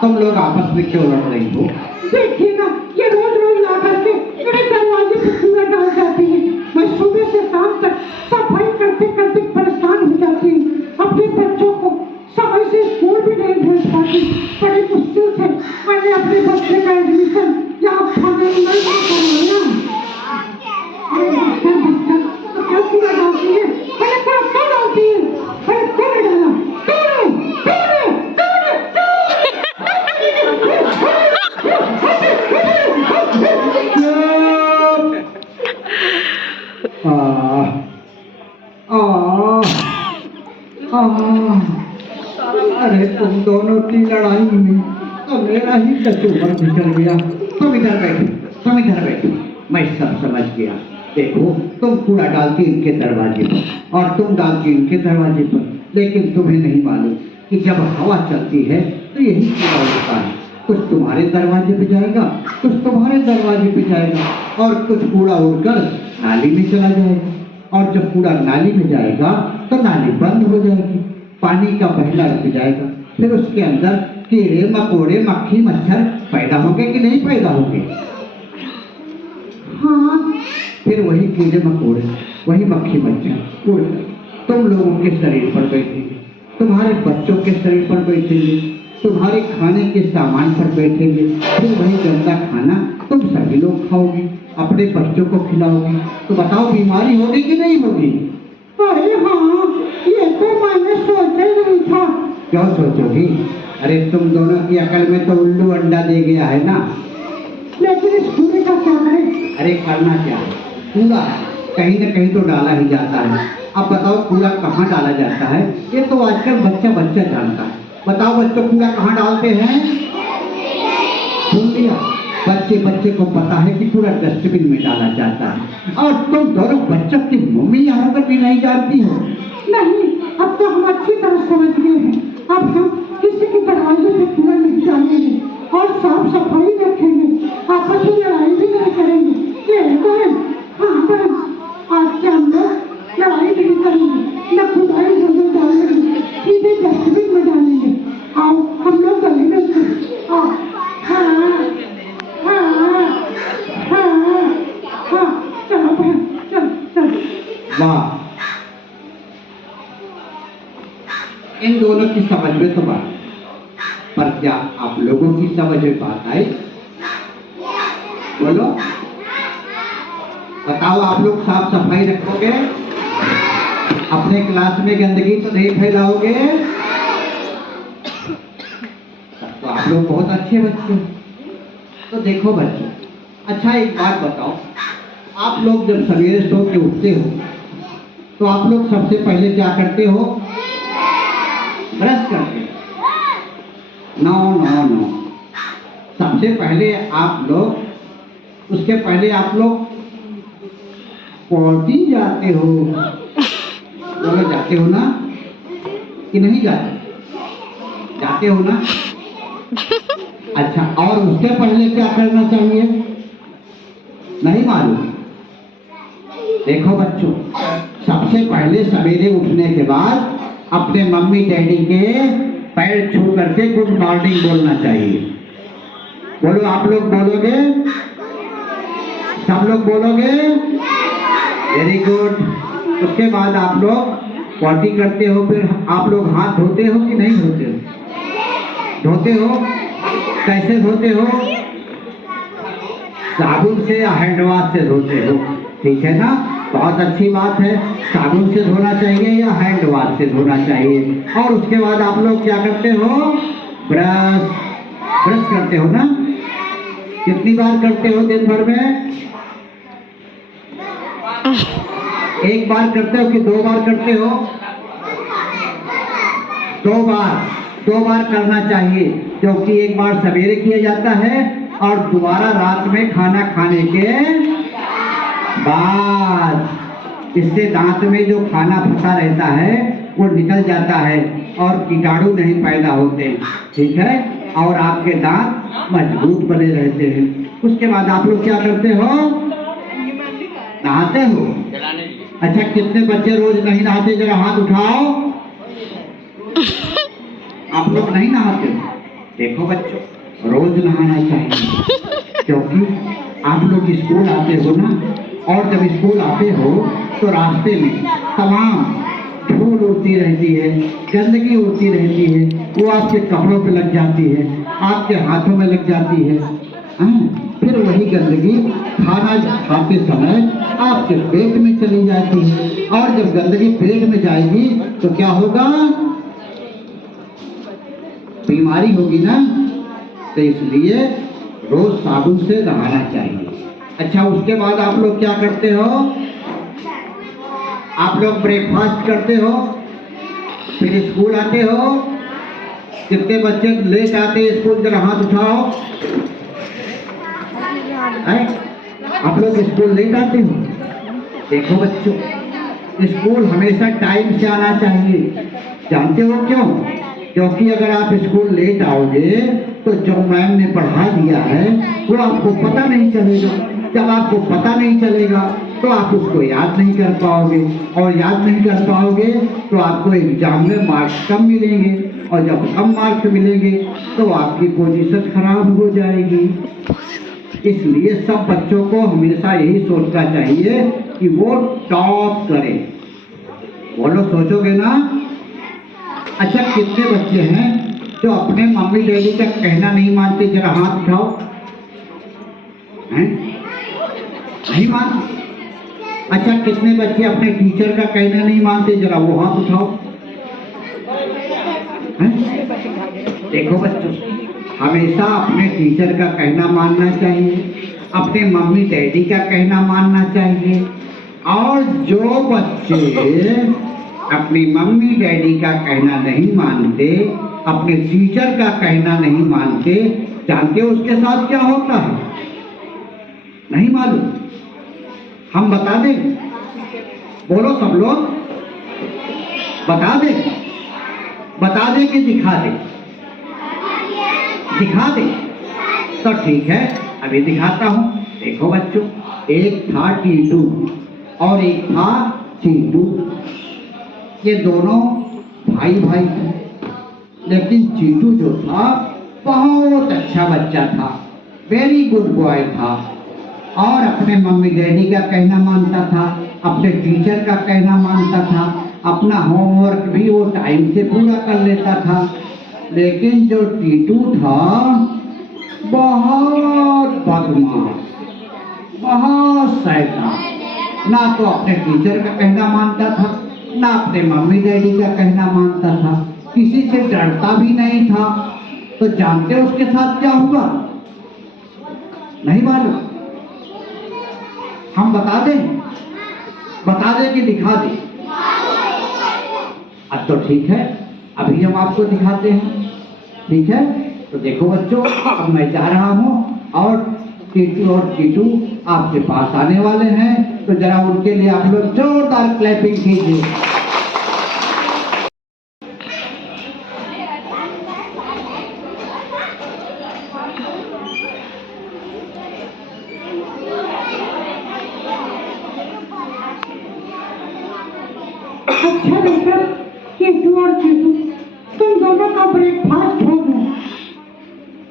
तुम लोग आपस में क्यों लड़ रही हो? देखिएगा ये रोज रोज ला करके मेरे दरवाजे पे कूड़ा डाल जाती है। मैं सुबह से शाम तक सफाई करते करते परेशान हो जाती हूँ। अपने बच्चों को समय से स्कूल भी नहीं भेज पाती। बड़ी मुश्किल से मैंने अपने बच्चे का एडमिशन यहाँ थाने में करवाया। तो क्या कूड़ा डालती है? मैंने कूड़ा क्यों डालती है? मैंने क्यों नहीं डाला? अरे तुम दोनों की लड़ाई में तो मेरा ही कसूर निकल गया। तुम इधर बैठो, तुम इधर बैठो, मैं सब समझ गया। देखो तुम कूड़ा डालती इनके दरवाजे पर और तुम डालती इनके दरवाजे पर, लेकिन तुम्हें नहीं मालूम कि जब हवा चलती है तो यही कूड़ा उड़ता है। कुछ तुम्हारे दरवाजे पे जाएगा, कुछ तुम्हारे दरवाजे पे जाएगा और कुछ कूड़ा उड़कर नाली में चला जाएगा। और जब कूड़ा नाली में जाएगा तो नाली बंद हो जाएगी, पानी का बहना रुक जाएगा। फिर उसके अंदर कीड़े मकोड़े मक्खी मच्छर पैदा होंगे कि नहीं पैदा होंगे? हाँ। फिर वही कीड़े मकोड़े वही मक्खी मच्छर उड़ तुम लोगों के शरीर पर बैठेंगे, तुम्हारे बच्चों के शरीर पर बैठेंगे, तुम्हारे खाने के सामान पर बैठेंगे। फिर वही गंदा खाना तुम सभी लोग खाओगे, अपने बच्चों को खिलाओगे। तो बताओ बीमारी होगी कि नहीं होगी? अरे हाँ, ये तो मैंने सोचा ही नहीं था। क्यों सोचोगी? अरे तुम दोनों की अकल में तो उल्लू अंडा दे गया है ना। लेकिन इस कूड़े का क्या करें? अरे करना क्या है, कूड़ा कहीं न कहीं तो डाला ही जाता है। अब बताओ कूड़ा कहाँ डाला जाता है? ये तो आजकल बच्चा बच्चा जानता है। बताओ बच्चों कूड़ा कहाँ डालते हैं? सुन लिया, बच्चे बच्चे को पता है कि कूड़ा डस्टबिन में डाला जाता है। और तुम दोनों बच्चों की मम्मी यहाँ पर भी नहीं जानती हो? नहीं, अब तो हम अच्छी तरह समझ गए हैं। अब हम किसी के दरवाजे पे कूड़ा नहीं डालेंगे और साफ सफाई रखेंगे, आपस में लड़ाई भी नहीं करेंगे। ये बहन, हाँ बहन, आज से हम लोग लड़ाई नहीं करेंगे, न खुदाई जगह डालेंगे, सीधे डस्टबिन में डालेंगे। आओ हम लोग गले में आओ। हाँ हाँ हाँ हाँ, चलो बहन, चल चल। वाह, इन दोनों की समझ में तो बात, पर क्या आप लोगों की समझ में बात आई? बोलो, बताओ आप लोग साफ सफाई रखोगे? अपने क्लास में गंदगी तो नहीं फैलाओगे? तो आप लोग बहुत अच्छे बच्चे। तो देखो बच्चों, अच्छा एक बात बताओ, आप लोग जब सवेरे सो के उठते हो तो आप लोग सबसे पहले क्या करते हो? ब्रश करते हो? नो नो नो, सबसे पहले आप लोग, उसके पहले आप लोग पॉटी जाते हो। बोलो, जाते हो ना कि नहीं जाते? जाते हो ना? अच्छा, और उसके पहले क्या करना चाहिए? नहीं मालूम? देखो बच्चों, सबसे पहले सवेरे उठने के बाद अपने मम्मी डैडी के पैर छू करके गुड मॉर्निंग बोलना चाहिए। बोलो, आप लोग बोलोगे? सब लोग बोलोगे? Very good. उसके बाद आप लोग पॉटी करते हो, फिर आप लोग हाथ धोते हो कि नहीं धोते हो? धोते हो? कैसे धोते हो? साबुन से या हैंड वॉश से धोते हो? ठीक है ना, बहुत अच्छी बात है। साबुन से धोना चाहिए या हैंड वॉश से धोना चाहिए। और उसके बाद आप लोग क्या करते हो? ब्रश करते हो ना? कितनी बार करते हो दिन भर में? एक बार करते हो कि 2 बार करते हो? 2 बार करना चाहिए, क्योंकि एक बार सवेरे किया जाता है और दोबारा रात में खाना खाने के बाद। इससे दांत में जो खाना फंसा रहता है वो निकल जाता है और कीटाणु नहीं पैदा होते, ठीक है, और आपके दांत मजबूत बने रहते हैं। उसके बाद आप लोग क्या करते हो? नहाते हो? अच्छा, कितने बच्चे रोज नहीं नहाते? जरा हाथ उठाओ। आप लोग नहीं नहाते? देखो बच्चों, रोज नहाना चाहिए, क्योंकि आप लोग स्कूल आते हो ना, और जब स्कूल आते हो तो रास्ते में तमाम धूल उड़ती रहती है, गंदगी उड़ती रहती है, वो आपके कपड़ों पे लग जाती है, आपके हाथों में लग जाती है। फिर वही गंदगी खाना खाते समय आपके पेट में चली जाती है, और जब गंदगी पेट में जाएगी तो क्या होगा? बीमारी होगी ना। तो इसलिए रोज साबुन से नहाना चाहिए। अच्छा, उसके बाद आप लोग क्या करते हो? आप लोग ब्रेकफास्ट करते हो, फिर स्कूल आते हो। कितने बच्चे लेट आते हैं स्कूल? जरा हाथ उठाओ। आप लोग स्कूल लेट आते हो? देखो बच्चों, स्कूल हमेशा टाइम से आना चाहिए। जानते हो क्यों? क्योंकि अगर आप स्कूल लेट आओगे तो जो मैम ने पढ़ा दिया है वो आपको पता नहीं चलेगा। जब आपको पता नहीं चलेगा तो आप उसको याद नहीं कर पाओगे, और याद नहीं कर पाओगे तो आपको एग्जाम में मार्क्स कम मिलेंगे, और जब कम मार्क्स मिलेंगे तो आपकी पोजीशन खराब हो जाएगी। इसलिए सब बच्चों को हमेशा यही सोचना चाहिए कि वो टॉप करें। बोलो, सोचोगे ना? अच्छा, कितने बच्चे हैं जो अपने मम्मी डैडी का कहना नहीं मानते? जरा हाथ उठाओ। हैं? नहीं मानते? अच्छा, कितने बच्चे अपने टीचर का कहना नहीं मानते? जरा वो हाथ उठाओ। हैं? देखो बच्चों, हमेशा अपने टीचर का कहना मानना चाहिए, अपने मम्मी डैडी का कहना मानना चाहिए। और जो बच्चे अपनी मम्मी डैडी का कहना नहीं मानते, अपने टीचर का कहना नहीं मानते, जानते हो उसके साथ क्या होता है? नहीं मालूम? हम बता दें? बोलो सब लोग, बता दें? बता दें कि दिखा दें? दिखा दें तो ठीक है, अभी दिखाता हूं। देखो बच्चों, एक था टीटू और एक था चीटू। ये दोनों भाई भाई थे, लेकिन चीटू जो था बहुत अच्छा बच्चा था, वेरी गुड बॉय था, और अपने मम्मी डैडी का कहना मानता था, अपने टीचर का कहना मानता था, अपना होमवर्क भी वो टाइम से पूरा कर लेता था। लेकिन जो टीटू था बहुत बदमाश, बहुत शैतान, ना तो अपने टीचर का कहना मानता था, ना अपने मम्मी डैडी का कहना मानता था, किसी से डरता भी नहीं था। तो जानते हो उसके साथ क्या हुआ? नहीं मालूम? हम बता दें? बता दें कि दिखा दें? अब तो ठीक है, अभी हम आपको दिखाते हैं। ठीक है, तो देखो बच्चों, अब मैं जा रहा हूं और टीटू और चीटू आपके पास आने वाले हैं, तो जरा उनके लिए आप लोग जोरदार क्लैपिंग कीजिए। अच्छा बेटा, टीटू और चीटू, तुम दोनों का ब्रेकफास्ट हो गया,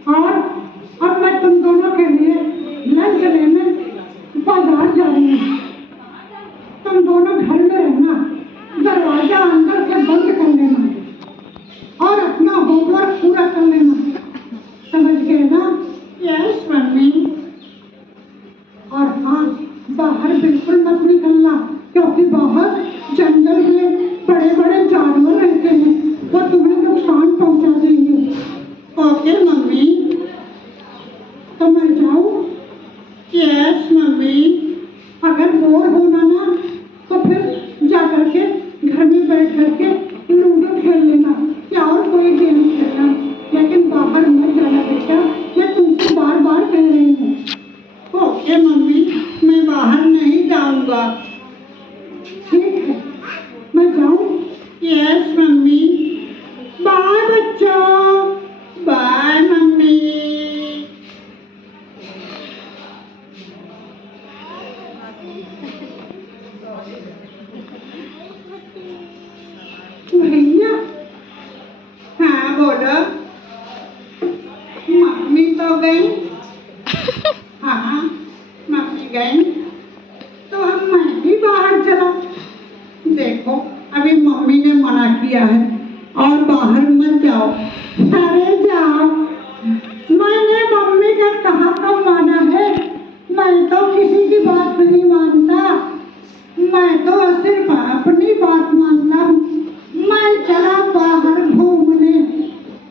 और अब मैं तुम दोनों के लिए लंच लेने बाजार जा रही हूँ। तुम दोनों घर में रहना, दरवाजा अंदर से बंद कर लेना और अपना होमवर्क पूरा कर लेना, समझ गए ना? Yes mummy. और हाँ, बाहर बिल्कुल मत निकलना, क्योंकि बाहर जंगल में बड़े बड़े जानवर रहते हैं, वो तुम्हें नुकसान पहुंचा देंगे। Okay mummy. तो मैं जाऊं? Yes mummy. अगर बोर होना ना तो फिर जा करके घर में बैठ करके लूडो खेल लेना या और कोई गेम खेलना, लेकिन बाहर मत जाना बेटा, मैं तुमसे बार बार कह रही हूँ। ओके मम्मी, मैं बाहर नहीं जाऊंगा। ठीक है, मैं जाऊं? Yes mummy. बाय बच्चों। Bye mummy. तो गई। हाँ, मम्मी गई तो अब मैं भी बाहर चला। देखो अभी मम्मी ने मना किया है और बाहर मत जाओ। अरे जाओ, मैंने मम्मी का कहाँ कब माना है। मैं तो किसी की बात नहीं मानता, मैं तो सिर्फ अपनी बात मानता हूँ। मैं चला बाहर घूमने।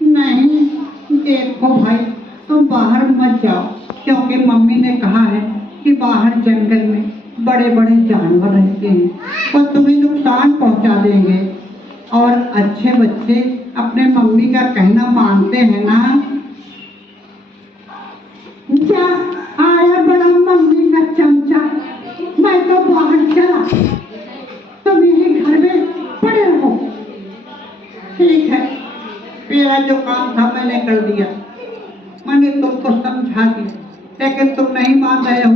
नहीं, देखो भाई, तुम बाहर मत जाओ क्योंकि मम्मी ने कहा है कि बाहर जंगल में बड़े बड़े जानवर रहते हैं, वो तुम्हें नुकसान पहुंचा देंगे। और अच्छे बच्चे अपने मम्मी का कहना मानते हैं ना। जा आया बड़ा मम्मी का चमचा, मैं तो बाहर चला, तुम यही घर में पड़े रहो। ठीक है, मेरा जो काम था मैंने कर दिया, मैंने तुमको समझा दिया, लेकिन तुम नहीं मान रहे हो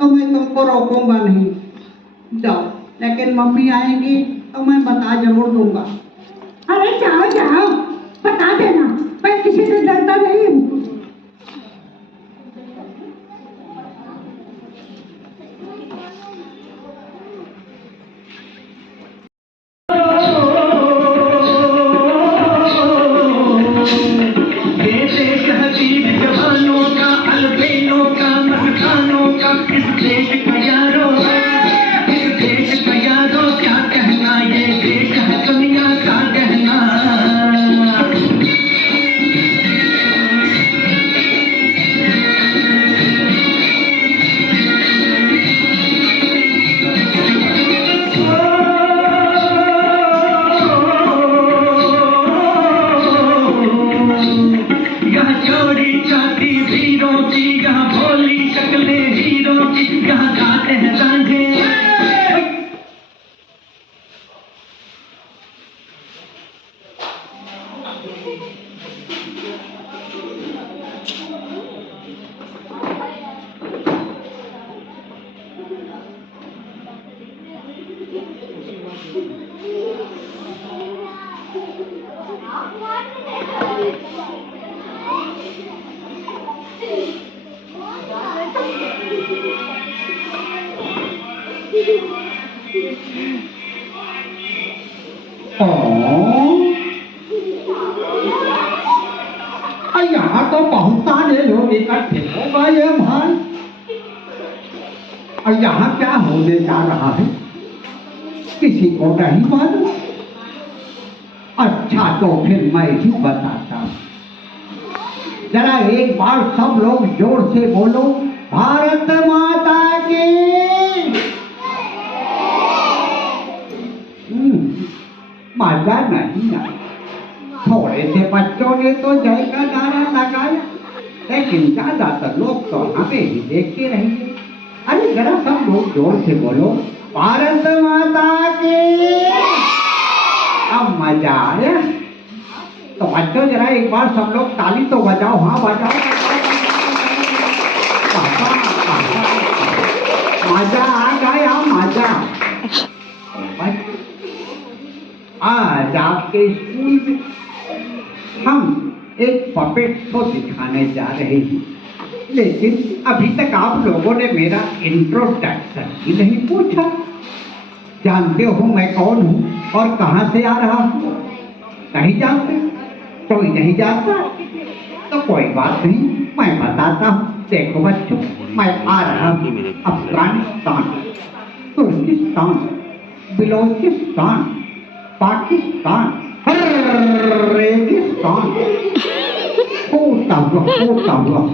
तो मैं तुमको रोकूंगा नहीं। जाओ, लेकिन मम्मी आएंगी तो मैं बता जरूर दूंगा। अरे जाओ जाओ, बता देना, मैं किसी से डरता नहीं हूँ। यहाँ तो बहुत सारे लोग इकट्ठे हो गए भाई। और यहाँ क्या होने जा रहा है किसी को नहीं मालूम। अच्छा तो फिर मैं ही बताता हूँ। जरा एक बार सब लोग जोर से बोलो, भारत माता की। मजा नहीं आया। थोड़े से बच्चों ने तो जय का नारा लगाया, लेकिन ज्यादातर लोग तो हमें ही देखते रहेंगे। अरे जरा सब लोग जोर से बोलो, भारत माता की। अब मजा आया तो बच्चों जरा एक बार सब लोग ताली तो बजाओ। हाँ बजाओ, मजा आ गया मजा। आज आपके स्कूल में हम एक पपेट शो दिखाने जा रहे हैं, लेकिन अभी तक आप लोगों ने मेरा इंट्रोडक्शन ही नहीं पूछा। जानते हो मैं कौन हूँ और कहाँ से आ रहा हूँ? नहीं जानते? कोई नहीं जानता तो कोई बात नहीं, मैं बताता हूँ। देखो बच्चों, मैं आ रहा हूँ अफगानिस्तान, तुर्किस्तान, बलोचिस्तान, पाकिस्तान, रेगिस्तान,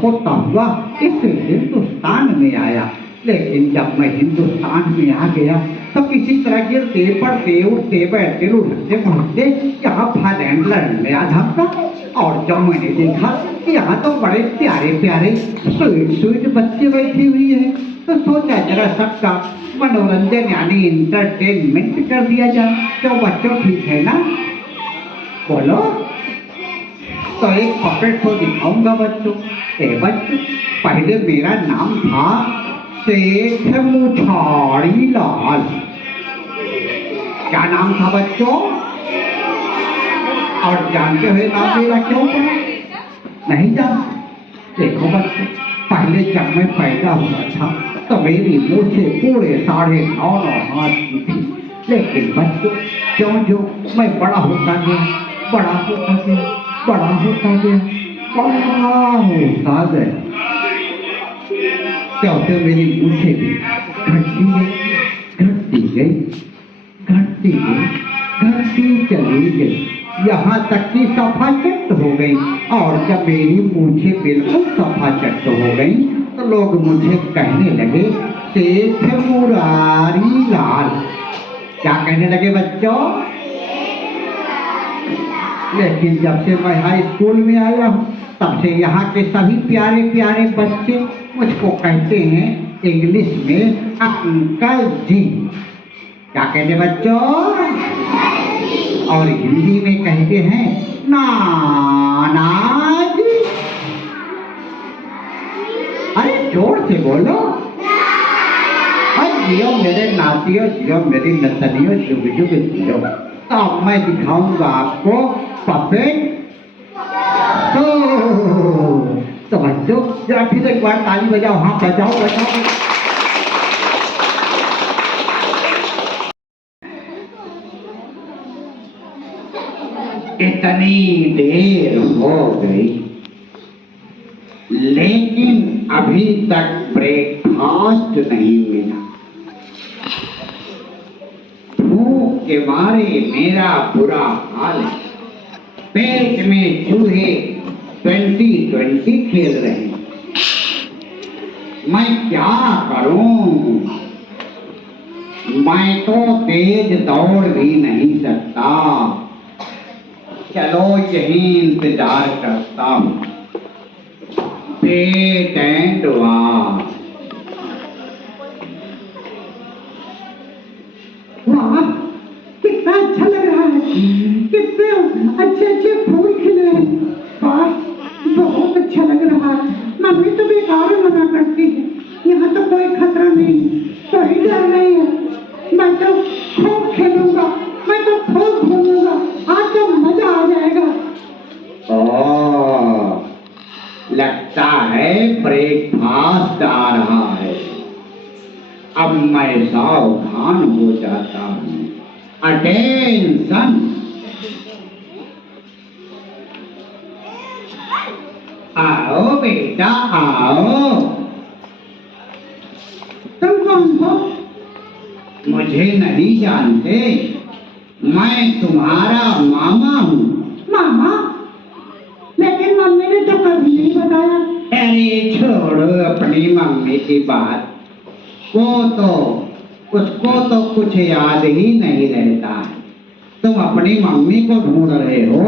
होता हुआ इस हिंदुस्तान में आया। लेकिन जब मैं हिंदुस्तान में आ गया तो किसी तरह गिरते पड़ते उठते बैठते उठते पहुँचते यहाँ फाइलैंड में आ था। और जब मैंने देखा कि यहाँ तो बड़े प्यारे प्यारे स्वीट बच्चे बैठी हुई है, तो सोचा जरा सबका मनोरंजन यानी इंटरटेनमेंट कर दिया जाए। तो बच्चों ठीक है ना? बोलो। तो एक पपेट शो दिखाऊंगा बच्चों। बच्चों, पहले मेरा नाम था सेठ मुछाड़ी लाल। क्या नाम था बच्चों? और जानते हुए नाम मेरा क्यों पड़ा? नहीं जानते? देखो बच्चों, पहले जब मैं पैदा हुआ था तो मेरी मूछें पूरे 9.5 हाथ की थी। लेकिन बच्चों, क्यों जो मैं बड़ा होता गया, बड़ा होता गया, बड़ा होता गया, बड़ा होता गया, क्यों तो मेरी मूछें भी घटती गई, घटती गई, घटती गई, घटती चली गई, यहाँ तक कि सफा चट हो गई। और जब मेरी मूछें बिल्कुल सफा चट हो गई तो लोग मुझे कहने लगे, सेठ मुरारी लाल। क्या कहने लगे बच्चों? लेकिन जब से मैं हाई स्कूल में आया हूँ तब से यहाँ के सभी प्यारे प्यारे बच्चे मुझको कहते हैं इंग्लिश में अंकल जी। क्या कहते बच्चों? और हिंदी में कहते हैं नाना जी। अरे जोर से बोलो। जियो मेरे नातियों, जियो मेरी नतनियों, जुग जुग जियो। तो अब मैं दिखाऊंगा आपको पपेट। तो बच्चों जरा फिर एक बार ताली बजाओ। हाँ बजाओ बजाओ। इतनी देर हो गई लेकिन अभी तक ब्रेकफास्ट नहीं मिला। भूख के मारे मेरा बुरा हाल है। पेट में चूहे 20-20 खेल रहे हैं। मैं क्या करूं? मैं तो तेज दौड़ भी नहीं सकता। चलो यहीं इंतजार करता हूँ। Wait and watch. वाह, कितना अच्छा लग रहा है, कितने अच्छे अच्छे फूल खिले हैं। वाह, बहुत अच्छा लग रहा है। मम्मी तो बेकार मना करती है, यहाँ तो कोई खतरा नहीं, कोई डर नहीं है। मैं तो खूब खेलूंगा, मैं तो खूब घूमूंगा, आज तो मजा आ जाएगा। ओह, लगता है ब्रेकफास्ट आ रहा है। अब मैं सावधान हो जाता हूँ। अटेंशन। आओ बेटा आओ। तुम कौन हो? मुझे नहीं जानते? मैं तुम्हारा मामा हूँ। मामा? लेकिन मम्मी ने तो कभी नहीं बताया। अरे छोड़ो अपनी मम्मी की बात। उसको तो कुछ याद ही नहीं रहता। तुम अपनी मम्मी को ढूंढ रहे हो?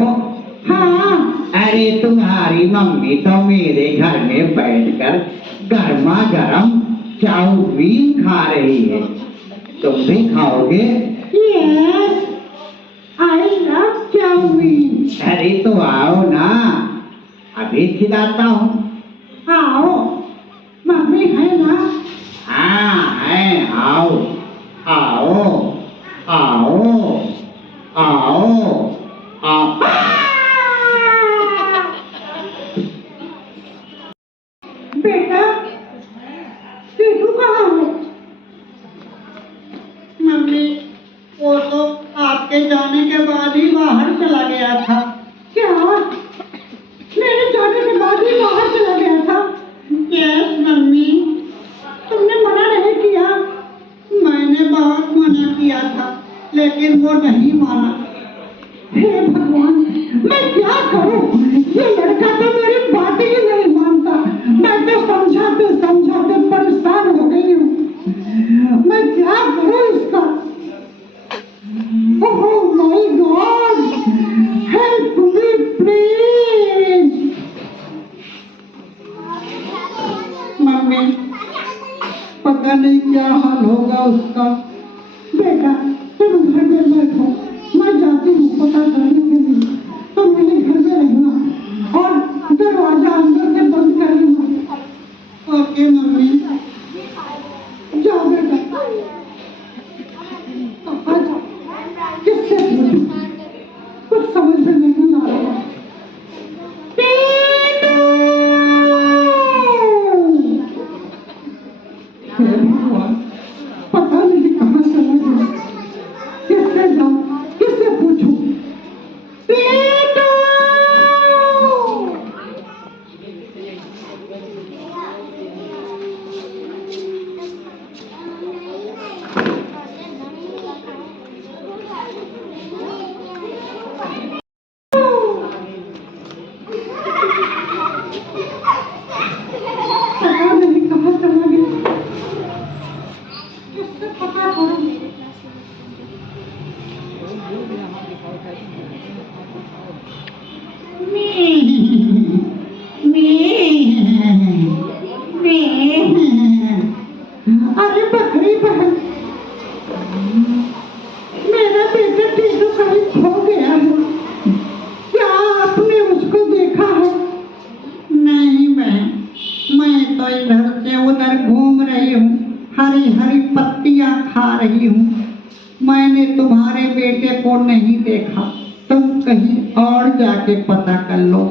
हाँ। अरे तुम्हारी मम्मी तो मेरे घर में बैठकर गर्मा गर्म चाउमीन खा रही है। तुम भी खाओगे? Yes, I love chowmein. अरे तो आओ ना, अभी खिलाता हूँ। आओ, मम्मी है ना? हाँ है, आओ आओ आओ आओ आओ। बेटा, सीधू कहाँ है? मम्मी, वो तो आपके जाने के बाद ही बाहर चला गया था। क्या? मेरे जाने के बाद ही बाहर चला गया था? यस मम्मी, तुमने मना नहीं किया? मैंने बहुत मना किया था लेकिन वो नहीं माना। हे भगवान, मैं क्या करूं? ये लड़का तो मेरी बात ही नहीं मानता। मैं तो समझाते समझाते परेशान हो गई हूँ। मैं क्या करूं इसका? Oh my God, help me please. Mummy, पता नहीं क्या हाल होगा उसका। बेटा, तुम घर में बैठो, मैं जाती हूँ पता करने के लिए। तुम मेरे घर में रहना और दरवाजा अंदर से बंद कर देना। Okay mummy. जाओ बेटा। पापा जाओ। किससे पूछूं? कुछ समझ में नहीं आ रहा। इधर से उधर घूम रही हूँ, हरी हरी पत्तियां खा रही हूँ। मैंने तुम्हारे बेटे को नहीं देखा, तुम कहीं और जाके पता कर लो।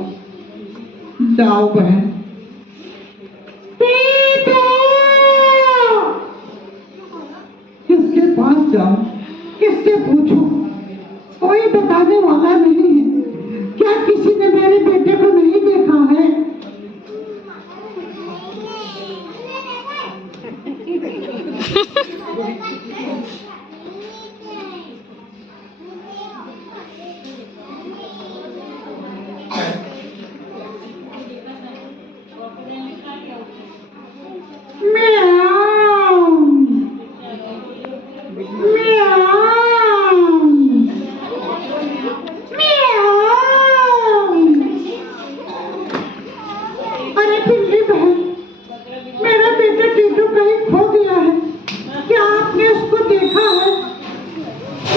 जाओ बहन। बेटा! किसके पास जाऊं, किससे पूछूं? कोई बताने वाला नहीं है। क्या किसी ने मेरे बेटे को नहीं देखा है? म्याऊं! म्याऊं! म्याऊं! अरे पिल्ली बहन, मेरा बेटा टीटू कहीं खो गया है। क्या आपने उसको देखा है?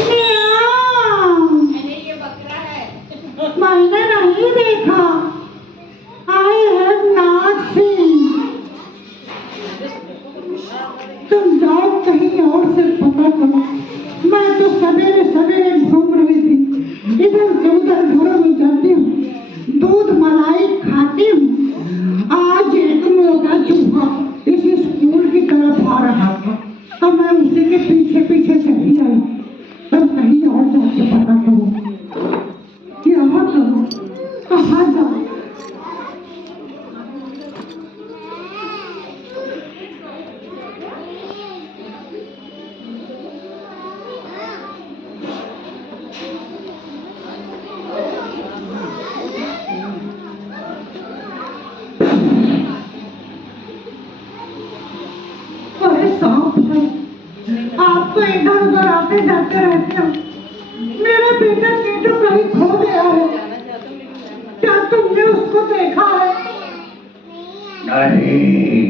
म्याऊं! मैंने नहीं देखा। I have not seen. तुम जाओ कहीं और से पता करो। मैं तो सवेरे सवेरे घूम रही थी, इधर से उधर घरों में जाती हूँ, दूध मलाई खाती हूँ। आज एक मोटा चूहा इस स्कूल की तरफ आ रहा था, तो मैं उसी के पीछे पीछे चली आई। तुम कहीं और जाके पता करो। यहाँ करो, कहाँ जाओ? अरे सांप है, आप तो इधर उधर आते जाते रहते हो। मेरा बेटा टीटू कहीं खो गया है। क्या तुमने उसको देखा है? नहीं,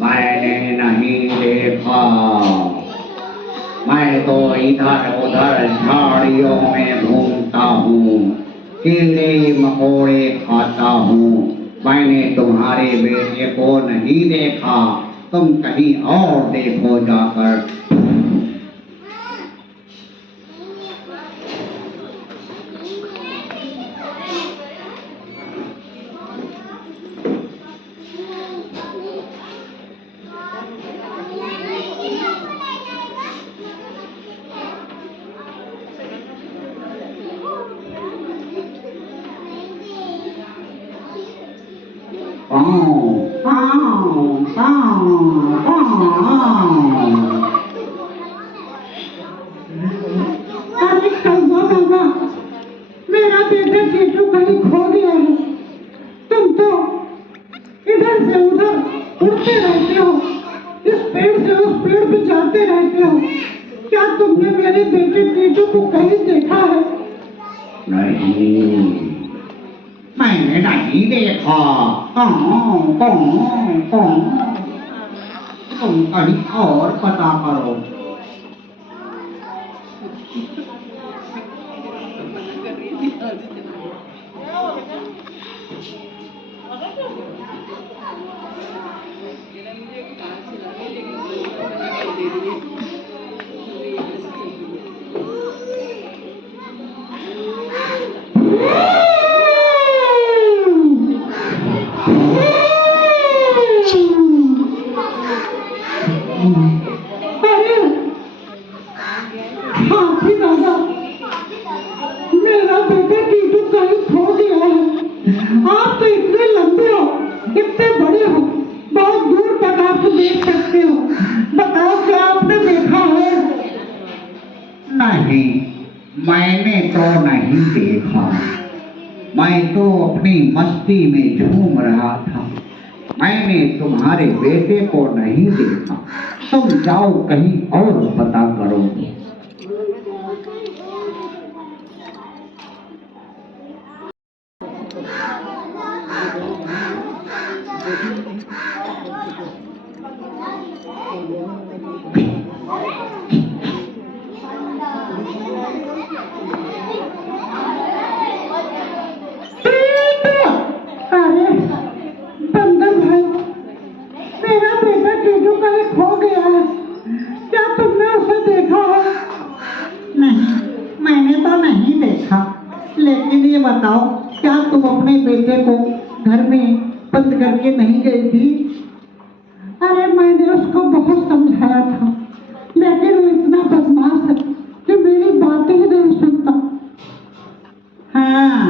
मैंने नहीं देखा। मैं तो इधर उधर झाड़ियों में घूमता हूँ, कीड़े मकोड़े खाता हूँ। मैंने तुम्हारे बेटे को नहीं देखा, तुम कहीं और देखो जाकर। अरे कौवा बाबा, मेरा बेटा टीटू कहीं खो गया है। तुम तो इधर से उधर उड़ते रहते हो, इस पेड़ से उस पेड़ पे जाते रहते हो। क्या तुमने मेरे बेटे टीटू को कहीं देखा है? नहीं, मैंने नहीं देखा। तुम कहीं और पता करो। अरे हाथी दादा, मेरा बेटा टीटू कहीं खो गया है। आप तो इतने लंबे हो, इतने बड़े हो, बहुत दूर तक आप देख सकते हो। बताओ क्या आपने देखा है? नहीं, मैंने तो नहीं देखा। मैं तो अपनी मस्ती में झूम रहा था। मैंने तुम्हारे बेटे को नहीं देखा। तुम जाओ कहीं और पता करो। अरे बंदर भाई, बेटू कहीं खो गया है, क्या तुमने उसे देखा है? नहीं, मैंने तो नहीं देखा। लेकिन ये बताओ, क्या तुम अपने बेटे को घर में बंद करके नहीं गई थी? अरे मैंने उसको बहुत समझाया था, लेकिन वो इतना बदमाश है कि मेरी बातें ही नहीं सुनता। हाँ,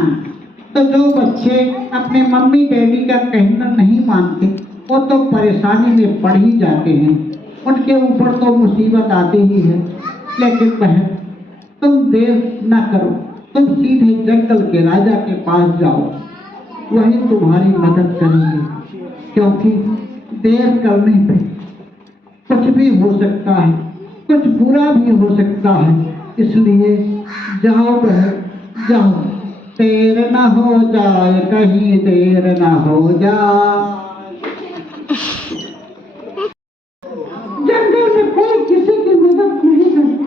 तो जो बच्चे अपने मम्मी डैडी का कहना नहीं मानते, वो तो परेशानी में पड़ ही जाते हैं। उनके ऊपर तो मुसीबत आती ही है। लेकिन बहन, तुम देर न करो, तुम सीधे जंगल के राजा के पास जाओ, वही तुम्हारी मदद करेंगे। क्योंकि देर करने पे कुछ भी हो सकता है, कुछ बुरा भी हो सकता है। इसलिए जाओ बहन, जाओ, देर न हो जाए, कहीं देर न हो जाए। जंगल में कोई किसी की मदद नहीं करता।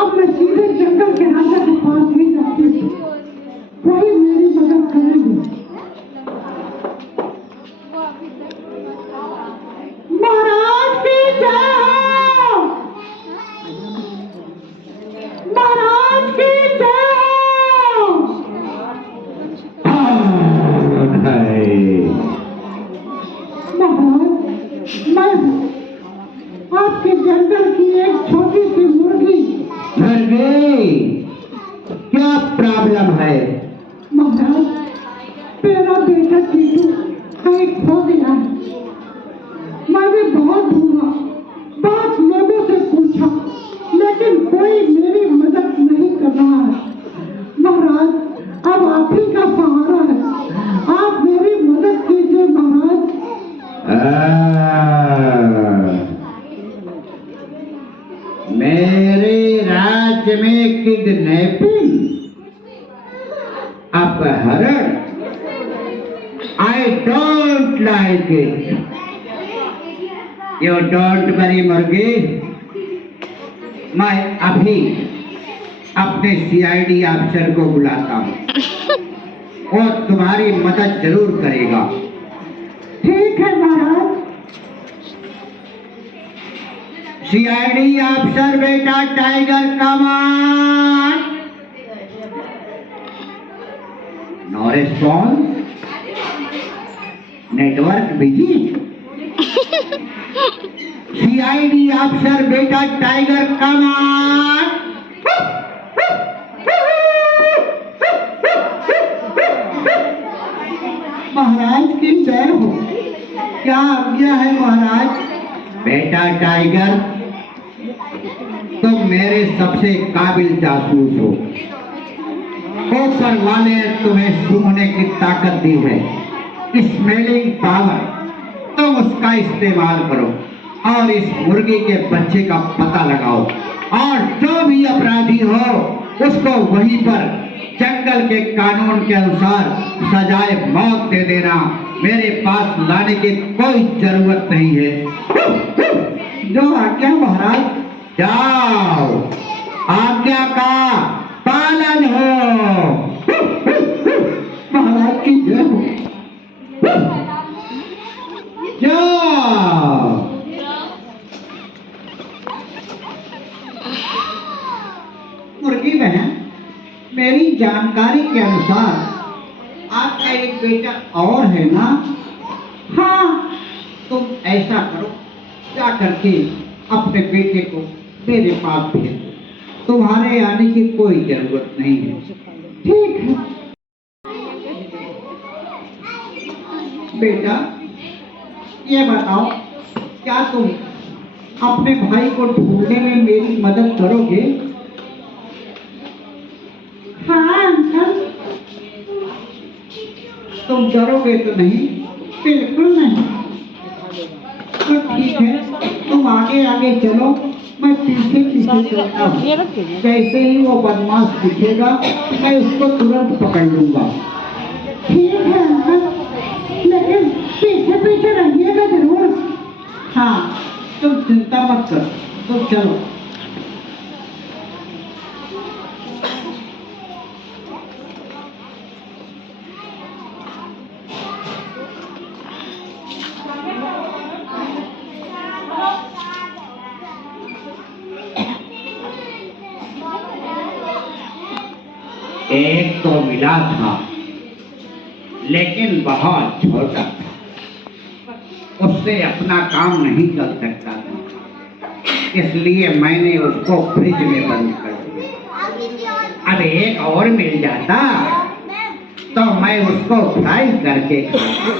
अब मैं सीधे जंगल के राजा के पास ही जाती हूँ, वही मेरी मदद करेंगे। महाराज की जय हो! महाराज की जय हो! कौन है? महाराज, मैं हूँ आपके जंगल की एक छोटी सी मुर्गी। मुर्गी, क्या प्रॉब्लम है? महाराज, मेरा बेटा टीटू कहीं खो गया है। मैंने बहुत ढूंढा, बहुत लोगों से पूछा, लेकिन कोई मेरी मदद नहीं कर रहा है। महाराज, अब आप ही का सहारा है, आप मेरी मदद कीजिए महाराज। मेरे राज्य में किडनैपिंग, अपहरण, I don't like it. You don't worry मुर्गी, मैं अभी अपने CID अफसर को बुलाता हूँ, वो तुम्हारी मदद जरूर करेगा। ठीक है महाराज। CID अफसर बेटा टाइगर कमान। No response, network busy. CID अफसर बेटा टाइगर कमान। महाराज की जय हो। क्या आज्ञा है महाराज? बेटा टाइगर, तुम मेरे सबसे काबिल जासूस हो। ऊपर वाले ने तुम्हें सूंघने की ताकत दी है, स्मेलिंग पावर। तुम उसका इस्तेमाल करो और इस मुर्गी के बच्चे का पता लगाओ, और जो भी अपराधी हो उसको वहीं पर जंगल के कानून के अनुसार सजाए मौत दे देना। मेरे पास लाने की कोई जरूरत नहीं है। जो आज्ञा महाराज। जाओ, आज्ञा का पालन हो। महाराज की जय हो। जाओ। मुर्गी बहन, मेरी जानकारी के अनुसार आपका एक बेटा और है ना? हाँ, तुम ऐसा करो, जा करके अपने बेटे को मेरे पास भेज दो। तुम्हारे आने की कोई जरूरत नहीं है। ठीक है। बेटा, ये बताओ, क्या तुम अपने भाई को ढूंढने में मेरी मदद करोगे? हाँ अंकल। तुम डरोगे तो नहीं? बिल्कुल नहीं। तो ठीक है, तुम आगे आगे चलो, मैं पीछे पीछे चलता हूँ। जैसे ही वो बदमाश दिखेगा, मैं उसको तुरंत पकड़ लूंगा। ठीक है अंकल, लेकिन पीछे पीछे रहिएगा जरूर। हाँ, तुम चिंता मत करो, तुम चलो। एक तो मिला था, लेकिन बहुत छोटा था, उससे अपना काम नहीं चल सकता था, इसलिए मैंने उसको फ्रिज में बंद कर दिया। अब एक और मिल जाता तो मैं उसको फ्राई करके खाता।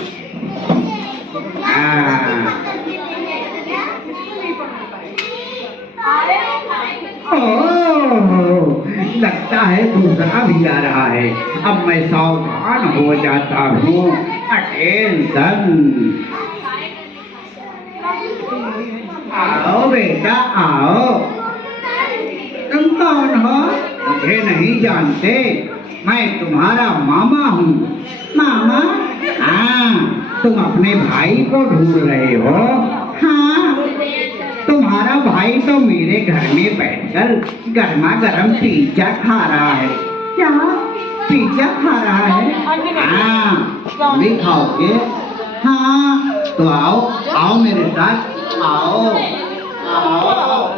ओह, लगता है दूसरा भी आ रहा है। अब मैं सावधान हो जाता हूँ। अटेंशन, आओ बेटा आओ। तुम कौन हो? मुझे नहीं जानते, मैं तुम्हारा मामा हूँ। मामा? हाँ, तुम अपने भाई को ढूंढ रहे हो? हाँ। तुम्हारा भाई तो मेरे घर में बैठकर गर्मा गर्म पिज्जा खा रहा है। क्या? पिज्जा खा रहा है? हाँ, भी खाओगे? हाँ। तो आओ आओ मेरे साथ, आओ आओ।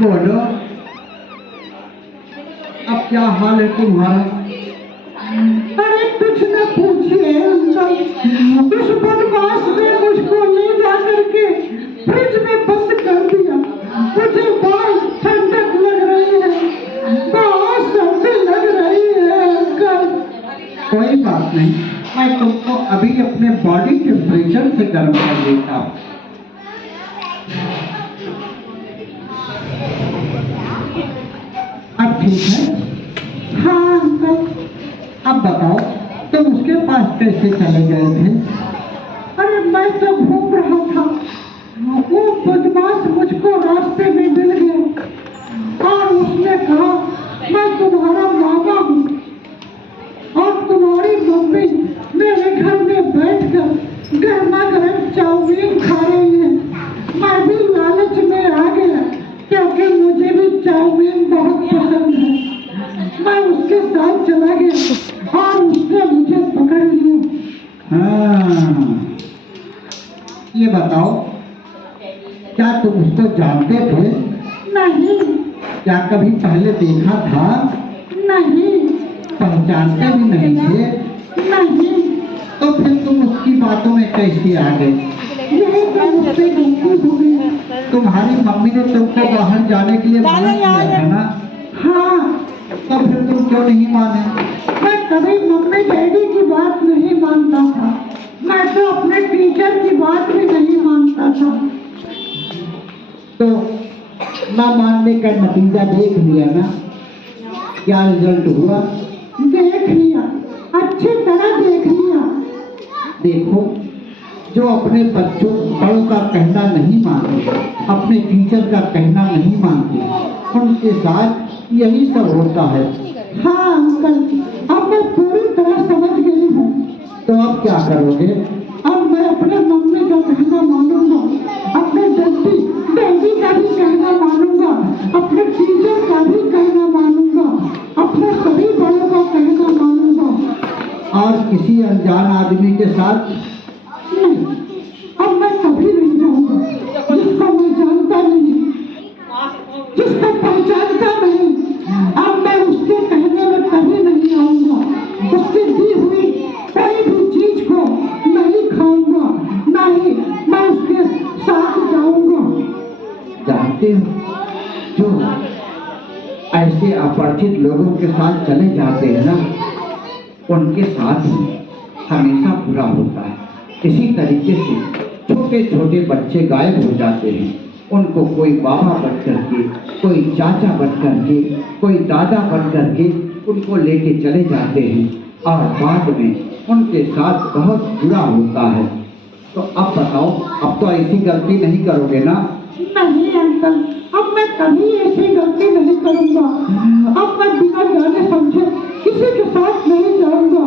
बोलो, अब क्या हाल है तुम्हारा? अरे कुछ न पूछिए अंकल, उस बदमाश ने मुझको ले जा करके फ्रिज में बंद कर दिया। मुझे बहुत ठंडक लग रही है, बहुत सर्दी लग रही है अंकल। कोई बात नहीं, मैं तुमको अभी अपने बॉडी टेम्परेचर से गर्म कर देता हूँ। अब ठीक है? हाँ अंकल। अब बताओ, तुम उसके पास कैसे चले गए थे? अरे मैं तो घूम रहा था, वो बदमाश मुझको रास्ते में मिल गया और उसने कहा मैं तुम्हारा मामा हूँ और तुम्हारी मम्मी मेरे घर में बैठकर गर्मा गर्म चाउमीन खा रही है। मैं भी लालच में आ गया क्योंकि मुझे भी चाउमीन बहुत पसंद है। मैं उसके साथ चला गया और उसने मुझे पकड़ लिया। हाँ, ये बताओ, क्या तुम उसको जानते थे? नहीं। क्या कभी पहले देखा था? नहीं। पहचानते भी नहीं थे? नहीं। तो फिर तुम उसकी बातों में कैसे आ गए? यही तो मुझसे गलती हो गई। तुम्हारी मम्मी ने तुमको बाहर जाने के लिए मना किया था ना? हाँ, तो फिर तुम क्यों नहीं माने? मैं कभी मम्मी डैडी की बात नहीं मानता था। मैं तो अपने टीचर की बात भी नहीं मानता था। तो ना मानने का नतीजा देख लिया ना, क्या रिजल्ट हुआ? देख लिया, अच्छी तरह देख लिया। देखो, जो अपने बच्चों बड़ों का कहना नहीं मानते, अपने टीचर का कहना नहीं मानते, उनके साथ यही सब होता है। हाँ अंकल, अब मैं पूरी तरह समझ गई हूँ। तो अब क्या करोगे? अब मैं अपने मम्मी का कहना मानूंगा, अपने डैडी का भी कहना मानूंगा, अपने टीचर का भी कहना मानूंगा, अपने सभी बड़ों का कहना मानूंगा। और किसी अनजान आदमी के साथ नहीं, अब मैं कभी नहीं जाऊंगा जिसको मैं जानता नहीं, जिसको पहचानता नहीं। अब मैं उसके कहने में कभी नहीं आऊंगा। उसकी दी हुई कोई भी चीज को नहीं खाऊंगा, ना ही मैं उसके साथ जाऊंगा। जानते हो, जो ऐसे अपरिचित लोगों के साथ चले जाते हैं ना, उनके साथ हमेशा बुरा होता है। इसी तरीके से छोटे छोटे बच्चे गायब हो जाते हैं, उनको कोई बाबा बन करके, कोई चाचा बन करके, कोई दादा बन करके उनको लेके चले जाते हैं और बाद में उनके साथ बहुत बुरा होता है। तो अब बताओ, अब तो ऐसी गलती नहीं करोगे ना? नहीं अंकल, अब मैं कभी ऐसी गलती नहीं करूंगा। अब मैं बिना जाने समझे किसी के साथ नहीं जाऊंगा।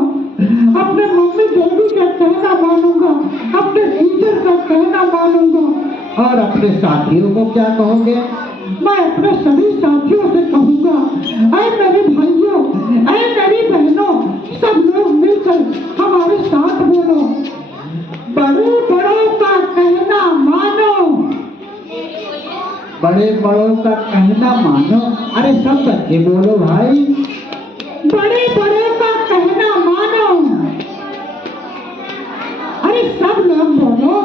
अपने मम्मी डैडी का कहना मानूंगा, अपने टीचर का कहना मानूंगा। और अपने साथियों को क्या कहोगे? मैं अपने सभी साथियों से कहूंगा, ऐ मेरे भाइयों, ऐ मेरी बहनों, सब लोग मिलकर हमारे साथ बोलो, बड़े बड़ों का कहना मानो। बड़े बड़ों का कहना मानो। अरे सब बच्चे बोलो भाई। बड़े बड़ों का कहना मानो। अरे सब लोग बोलो,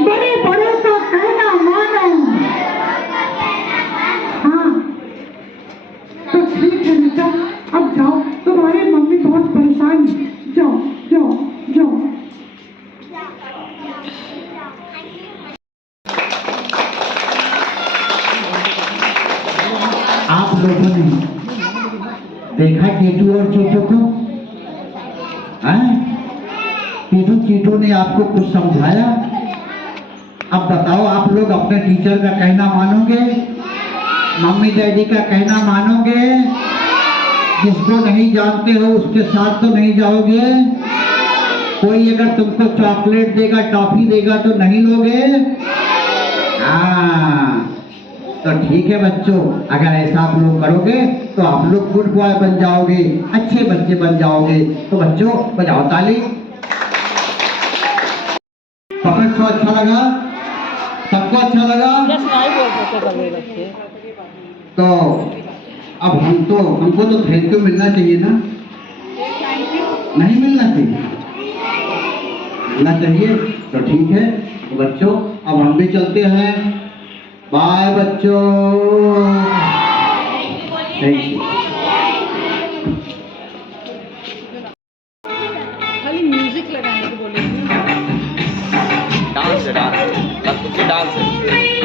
बड़े बड़ों का कहना मानो। हाँ, तो ठीक है बेटा, अब जाओ, तुम्हारी मम्मी बहुत परेशान है। जाओ जाओ जाओ। आप लोगों ने देखा टीटू और चीटू को? टीटू चीटू ने आपको कुछ समझाया? अब बताओ, आप लोग अपने टीचर का कहना मानोगे? मम्मी डैडी का कहना मानोगे? जिसको नहीं जानते हो उसके साथ तो नहीं जाओगे? कोई अगर तुमको चॉकलेट देगा, टॉफी देगा तो नहीं लोगे? हाँ, तो ठीक है बच्चों, अगर ऐसा आप लोग करोगे तो आप लोग गुड बॉय बन जाओगे, अच्छे बच्चे बन जाओगे। तो बच्चों बजाओ ताली। पकड़ शो अच्छा लगा? सबको अच्छा लगा? तो अब हमको तो थैंक यू मिलना चाहिए ना? नहीं मिलना चाहिए? मिलना चाहिए। तो ठीक है तो बच्चों, अब हम भी चलते हैं। बाय बच्चों। Thank you. खाली म्यूजिक लगाने को बोले। डांस है, डांस है, बस कुछ डांस है।